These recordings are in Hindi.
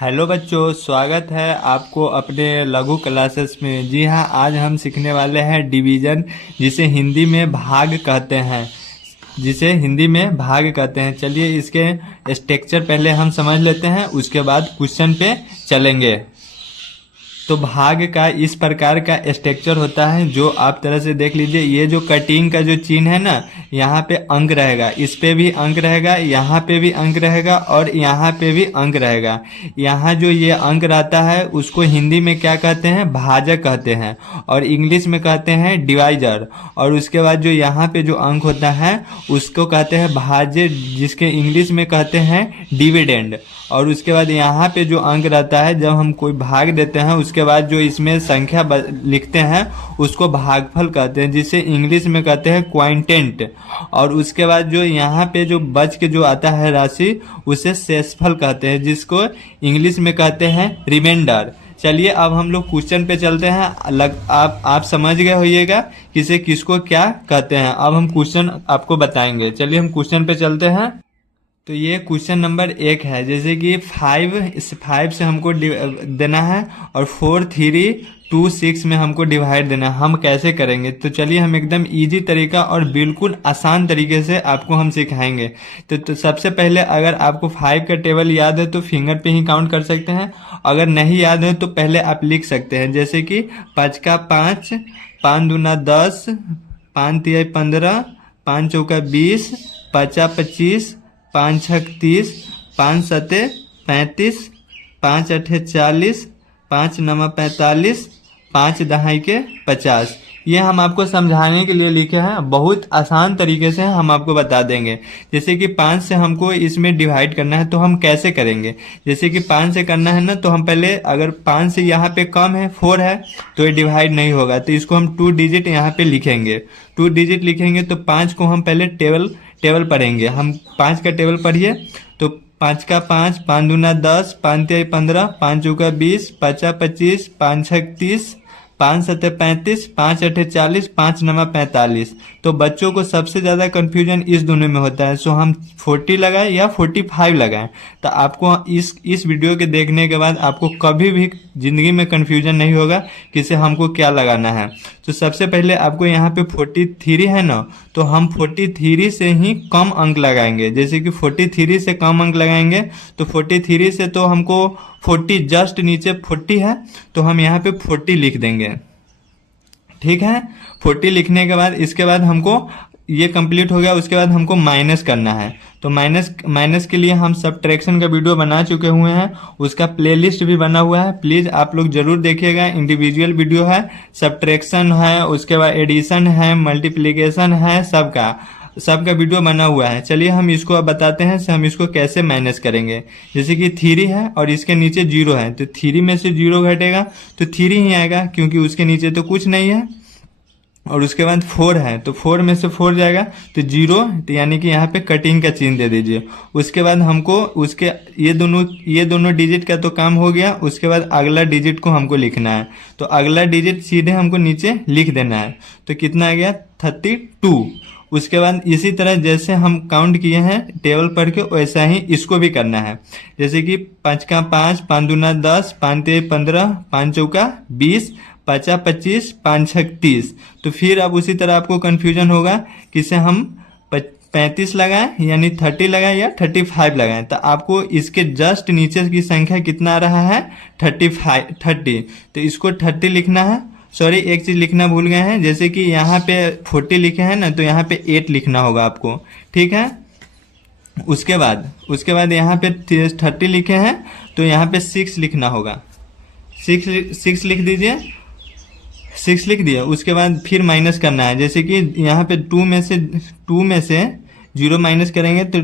हेलो बच्चों, स्वागत है आपको अपने लघु क्लासेस में। जी हाँ, आज हम सीखने वाले हैं डिवीजन, जिसे हिंदी में भाग कहते हैं। चलिए इसके स्ट्रक्चर पहले हम समझ लेते हैं, उसके बाद क्वेश्चन पे चलेंगे। तो भाग का इस प्रकार का स्ट्रक्चर होता है, जो आप तरह से देख लीजिए। ये जो कटिंग का जो चिन्ह है ना, यहाँ पे अंक रहेगा, इस पे भी अंक रहेगा, यहाँ पे भी अंक रहेगा और यहाँ पे भी अंक रहेगा। यहाँ जो ये अंक रहता है उसको हिंदी में क्या कहते हैं? भाजक कहते हैं, और इंग्लिश में कहते हैं डिवाइजर। और उसके बाद जो यहाँ पे जो अंक होता है उसको कहते हैं भाज्य, जिसके इंग्लिश में कहते हैं डिविडेंड। और उसके बाद यहाँ पे जो अंक रहता है, जब हम कोई भाग देते हैं उसके बाद जो इसमें संख्या लिखते हैं उसको भागफल कहते हैं, जिसे इंग्लिश में कहते हैं क्वांटेंट। और उसके बाद जो यहाँ पे जो बच के जो आता है राशि, उसे शेषफल कहते हैं, जिसको इंग्लिश में कहते हैं रिमाइंडर। चलिए अब हम लोग क्वेश्चन पे चलते हैं। आप समझ गए होइएगा किसे किसको क्या कहते हैं। अब हम क्वेश्चन आपको बताएंगे। चलिए हम क्वेश्चन पे चलते हैं। तो ये क्वेश्चन नंबर 1 है। जैसे कि 5 से हमको देना है और 4 3 2 6 में हमको डिवाइड देना है। हम कैसे करेंगे? तो चलिए हम एकदम इजी तरीका और बिल्कुल आसान तरीके से आपको हम सिखाएंगे। तो सबसे पहले अगर आपको 5 का टेबल याद है तो फिंगर पे ही काउंट कर सकते हैं। अगर नहीं याद है तो पहले आप लिख सकते हैं, जैसे कि 5 का 5, 5 दूना 10, 5 तिहाई 15, 5 चौका 20, 5 25, 5 छक 30, 5 सते 35, 5 अठे 40, 5 नमा 45, 5 दहाई के 50। ये हम आपको समझाने के लिए लिखे हैं, बहुत आसान तरीके से हम आपको बता देंगे। जैसे कि 5 से हमको इसमें डिवाइड करना है तो हम कैसे करेंगे? जैसे कि 5 से करना है ना, तो हम पहले अगर 5 से यहाँ पे कम है, 4 है, तो ये डिवाइड नहीं होगा, तो इसको हम 2 डिजिट यहाँ पे लिखेंगे। 2 डिजिट लिखेंगे तो 5 को हम पहले टेबल पढ़ेंगे। हम 5 का टेबल पढ़िए। तो 5 का 5, 5 दूना 10, 5 तिहाई 15, 5 चौका 20, 5 25, 5 छक 30, 5 सते 35, 5 अठे 40, 5 नमा 45। तो बच्चों को सबसे ज़्यादा कंफ्यूजन इस दोनों में होता है, सो हम 40 लगाएं या 45 लगाएं। तो आपको इस वीडियो के देखने के बाद आपको कभी भी जिंदगी में कंफ्यूजन नहीं होगा कि इसे हमको क्या लगाना है। तो सबसे पहले आपको यहाँ पे 43 है ना, तो हम 43 से ही कम अंक लगाएंगे। जैसे कि 43 से कम अंक लगाएंगे तो 43 से तो हमको 40 जस्ट नीचे 40 है, तो हम यहाँ पे 40 लिख देंगे। ठीक है, 40 लिखने के बाद इसके बाद हमको ये कंप्लीट हो गया। उसके बाद हमको माइनस करना है। तो माइनस के लिए हम सब्ट्रैक्शन का वीडियो बना चुके हुए हैं, उसका प्लेलिस्ट भी बना हुआ है, प्लीज आप लोग जरूर देखिएगा। इंडिविजुअल वीडियो है, सब्ट्रैक्शन है, उसके बाद एडिशन है, मल्टीप्लिकेशन है, सबका वीडियो बना हुआ है। चलिए हम इसको अब बताते हैं हम इसको कैसे माइनस करेंगे। जैसे कि 3 है और इसके नीचे 0 है, तो 3 में से 0 घटेगा तो 3 ही आएगा, क्योंकि उसके नीचे तो कुछ नहीं है। और उसके बाद 4 है, तो 4 में से 4 जाएगा तो 0, तो यानी कि यहाँ पे कटिंग का चिन्ह दे दीजिए। उसके बाद हमको उसके ये दोनों डिजिट का तो काम हो गया। उसके बाद अगला डिजिट को हमको लिखना है, तो अगला डिजिट सीधे हमको नीचे लिख देना है। तो कितना आ गया? 32। उसके बाद इसी तरह जैसे हम काउंट किए हैं टेबल पढ़ के, वैसा ही इसको भी करना है। जैसे कि 5 का 5, 5 दूना 10, 5 तिहाई 15, 5 चौका 20, 5 25, 5 छक 30। तो फिर अब उसी तरह आपको कंफ्यूजन होगा कि इसे हम 35 लगाएं यानी 30 लगाएं या 35 लगाएं। तो आपको इसके जस्ट नीचे की संख्या कितना आ रहा है? 30। तो इसको 30 लिखना है। सॉरी, एक चीज लिखना भूल गए हैं। जैसे कि यहाँ पे 40 लिखे हैं ना, तो यहाँ पे 8 लिखना होगा आपको। ठीक है, उसके बाद यहाँ पे 30 लिखे हैं तो यहाँ पे 6 लिखना होगा। 6 लिख दीजिए। 6 लिख दिया। उसके बाद फिर माइनस करना है। जैसे कि यहाँ पे 2 में से 0 माइनस करेंगे तो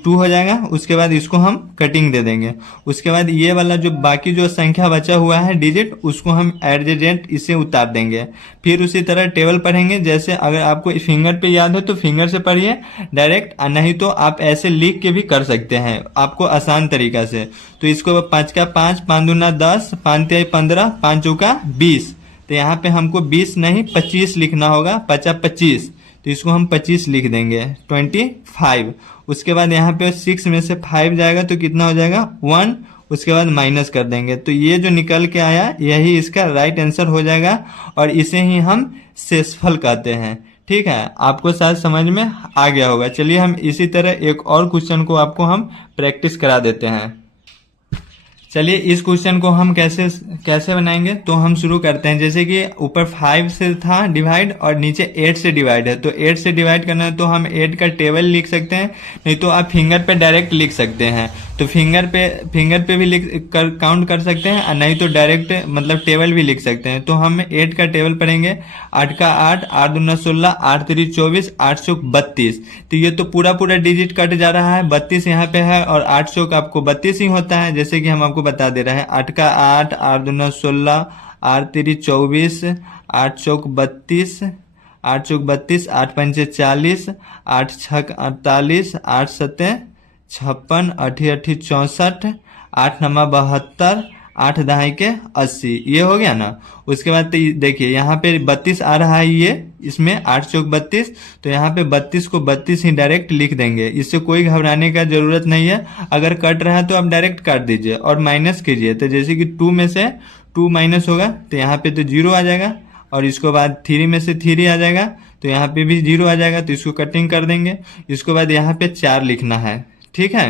2 हो जाएगा। उसके बाद इसको हम कटिंग दे देंगे। उसके बाद ये वाला जो बाकी जो संख्या बचा हुआ है डिजिट, उसको हम एडजेंट इसे उतार देंगे। फिर उसी तरह टेबल पढ़ेंगे। जैसे अगर आपको फिंगर पे याद हो तो फिंगर से पढ़िए डायरेक्ट, नहीं तो आप ऐसे लिख के भी कर सकते हैं आपको आसान तरीका से। तो इसको 5 का 5, 5 दूना 10, 5 तिहाई 15, 5 चौका 20। तो यहाँ पे हमको 20 नहीं 25 लिखना होगा। 5 25, तो इसको हम 25 लिख देंगे। 25। उसके बाद यहाँ पे 6 में से 5 जाएगा तो कितना हो जाएगा 1, उसके बाद माइनस कर देंगे तो ये जो निकल के आया यही इसका राइट आंसर हो जाएगा और इसे ही हम शेषफल कहते हैं। ठीक है, आपको शायद समझ में आ गया होगा। चलिए हम इसी तरह एक और क्वेश्चन को आपको हम प्रैक्टिस करा देते हैं। चलिए इस क्वेश्चन को हम कैसे बनाएंगे तो हम शुरू करते हैं। जैसे कि ऊपर 5 से था डिवाइड और नीचे 8 से डिवाइड है, तो 8 से डिवाइड करना है तो हम 8 का टेबल लिख सकते हैं, नहीं तो आप फिंगर पे डायरेक्ट लिख सकते हैं। तो फिंगर पे भी काउंट कर सकते हैं और नहीं तो डायरेक्ट मतलब टेबल भी लिख सकते हैं। तो हम 8 का टेबल पढ़ेंगे। 8 का 8, 8 दूना 16, 8 3 24, 8 चौक 32। तो ये तो पूरा डिजिट कट जा रहा है, 32 यहाँ पे है और 8 चौक आपको 32 ही होता है, जैसे कि हम आपको बता दे रहे हैं। 8 का 8, 8 दूना 16, 8 3 24, 8 चौक 32, 8 चौक 32, 8 पंचे 40, 8 छक 48, 8 सते 56, 8 8 64, 8 नमा 72, 8 दहाई के 80। ये हो गया ना। उसके बाद तो देखिए यहाँ पे 32 आ रहा है, ये इसमें 8 चौक 32, तो यहाँ पे 32 को 32 ही डायरेक्ट लिख देंगे। इससे कोई घबराने का जरूरत नहीं है। अगर कट रहा है तो आप डायरेक्ट काट दीजिए और माइनस कीजिए। तो जैसे कि 2 में से 2 माइनस होगा तो यहाँ पे तो 0 आ जाएगा और इसको बाद 3 में से 3 आ जाएगा तो यहाँ पे भी 0 आ जाएगा, तो इसको कटिंग कर देंगे। इसके बाद यहाँ पे 4 लिखना है। ठीक है,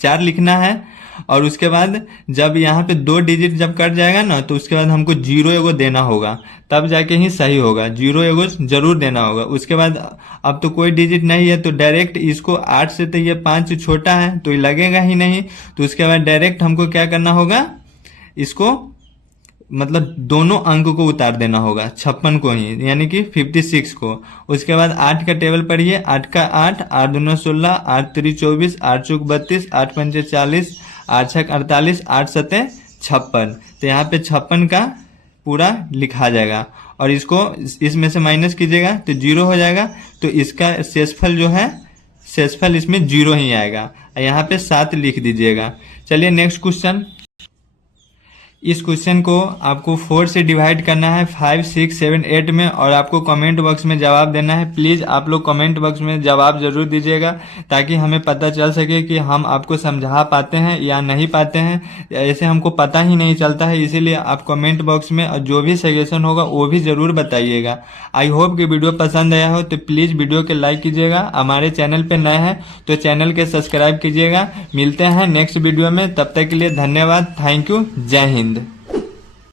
4 लिखना है और उसके बाद जब यहाँ पे 2 डिजिट जब कट जाएगा ना तो उसके बाद हमको 0 एगो देना होगा, तब जाके ही सही होगा। 0 एगो जरूर देना होगा। उसके बाद अब तो कोई डिजिट नहीं है तो डायरेक्ट इसको 8 से तो ये 5 छोटा है तो ये लगेगा ही नहीं, तो उसके बाद डायरेक्ट हमको क्या करना होगा, इसको मतलब दोनों अंक को उतार देना होगा, 56 को ही, यानी कि 56 को। उसके बाद 8 का टेबल पढ़िए। 8 का 8, 8 दूना 16, 8 3 24, 8 चौक 32, 8 पंचे 40, 8 छक 48, 8 सते 56। तो यहाँ पे 56 का पूरा लिखा जाएगा और इसको इसमें से माइनस कीजिएगा तो 0 हो जाएगा। तो इसका शेषफल जो है, शेषफल इसमें 0 ही आएगा। यहाँ पे 7 लिख दीजिएगा। चलिए नेक्स्ट क्वेश्चन। इस क्वेश्चन को आपको 4 से डिवाइड करना है 5, 6, 7, 8 में और आपको कमेंट बॉक्स में जवाब देना है। प्लीज़ आप लोग कमेंट बॉक्स में जवाब जरूर दीजिएगा ताकि हमें पता चल सके कि हम आपको समझा पाते हैं या नहीं पाते हैं। ऐसे हमको पता ही नहीं चलता है, इसीलिए आप कमेंट बॉक्स में जो भी सजेशन होगा वो भी ज़रूर बताइएगा। आई होप कि वीडियो पसंद आया हो तो प्लीज़ वीडियो के लाइक कीजिएगा। हमारे चैनल पर नए हैं तो चैनल के सब्सक्राइब कीजिएगा। मिलते हैं नेक्स्ट वीडियो में, तब तक के लिए धन्यवाद। Thank you. जय हिंद।